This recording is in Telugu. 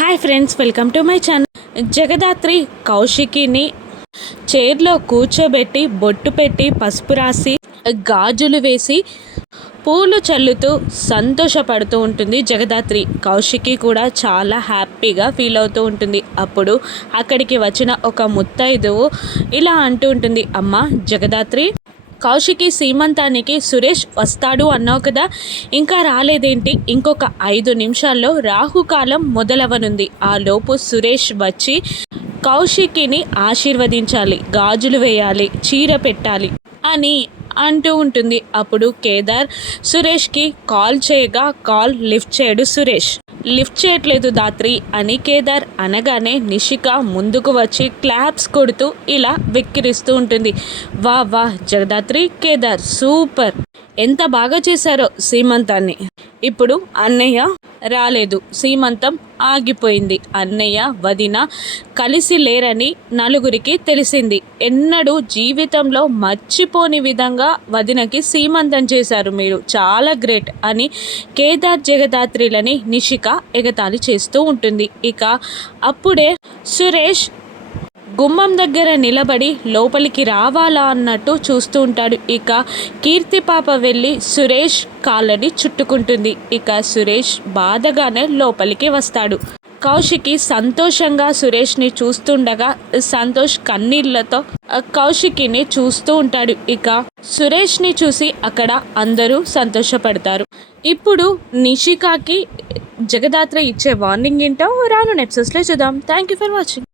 Hi friends welcome to my channel. Jagadhatri కౌశికిని చైర్లో కూర్చోబెట్టి బొట్టు పెట్టి పసుపు రాసి గాజులు వేసి పూలు చల్లుతూ సంతోషపడుతూ ఉంటుంది జగదాత్రి. కౌశికి కూడా చాలా హ్యాపీగా ఫీల్ అవుతూ ఉంటుంది. అప్పుడు అక్కడికి వచ్చిన ఒక ముత్తైదువు ఇలా అంటూ ఉంటుంది అమ్మ జగదాత్రి కౌశికి సీమంతానికి సురేష్ వస్తాడు అన్నావు కదా ఇంకా రాలేదేంటి? ఇంకొక ఐదు నిమిషాల్లో రాహుకాలం మొదలవనుంది. ఆ లోపు సురేష్ వచ్చి కౌశికిని ఆశీర్వదించాలి గాజులు వేయాలి చీర పెట్టాలి అని అంటూ ఉంటుంది. అప్పుడు కేదార్ సురేష్కి కాల్ చేయగా కాల్ లిఫ్ట్ చేయడు సురేష్. లిఫ్ట్ చేయట్లేదు దాత్రి అని కేదార్ అనగానే నిషిక ముందుకు వచ్చి క్లాప్స్ కొడుతూ ఇలా వెక్కిరిస్తూ ఉంటుంది. వా వా జగదాత్రి కేదార్ సూపర్! ఎంత బాగా చేశారో సీమంతాన్ని! ఇప్పుడు అన్నయ్య రాలేదు. సీమంతం ఆగిపోయింది. అన్నయ్య వదిన కలిసి లేరని నలుగురికి తెలిసింది. ఎన్నడూ జీవితంలో మర్చిపోని విధంగా వదినకి సీమంతం చేశారు మీరు. చాలా గ్రేట్ అని కేదార్ జగదాత్రిలని నిషిక ఎగతాళి చేస్తూ ఉంటుంది. ఇక అప్పుడే సురేష్ గుమ్మం దగ్గర నిలబడి లోపలికి రావాలా అన్నట్టు చూస్తూ ఉంటాడు ఇక కీర్తి పాప వెళ్ళి సురేష్ కాళ్ళని చుట్టుకుంటుంది. ఇక సురేష్ బాధగానే లోపలికి వస్తాడు. కౌశికి సంతోషంగా సురేష్ని చూస్తుండగా సంతోష్ కన్నీళ్ళతో కౌశికిని చూస్తూ ఉంటాడు. ఇక సురేష్ని చూసి అక్కడ అందరూ సంతోషపడతారు. ఇప్పుడు నిషికాకి జగదాత్ర ఇచ్చే వార్నింగ్ ఏంటో రాను నెప్సెస్లో చూద్దాం. Thank you for watching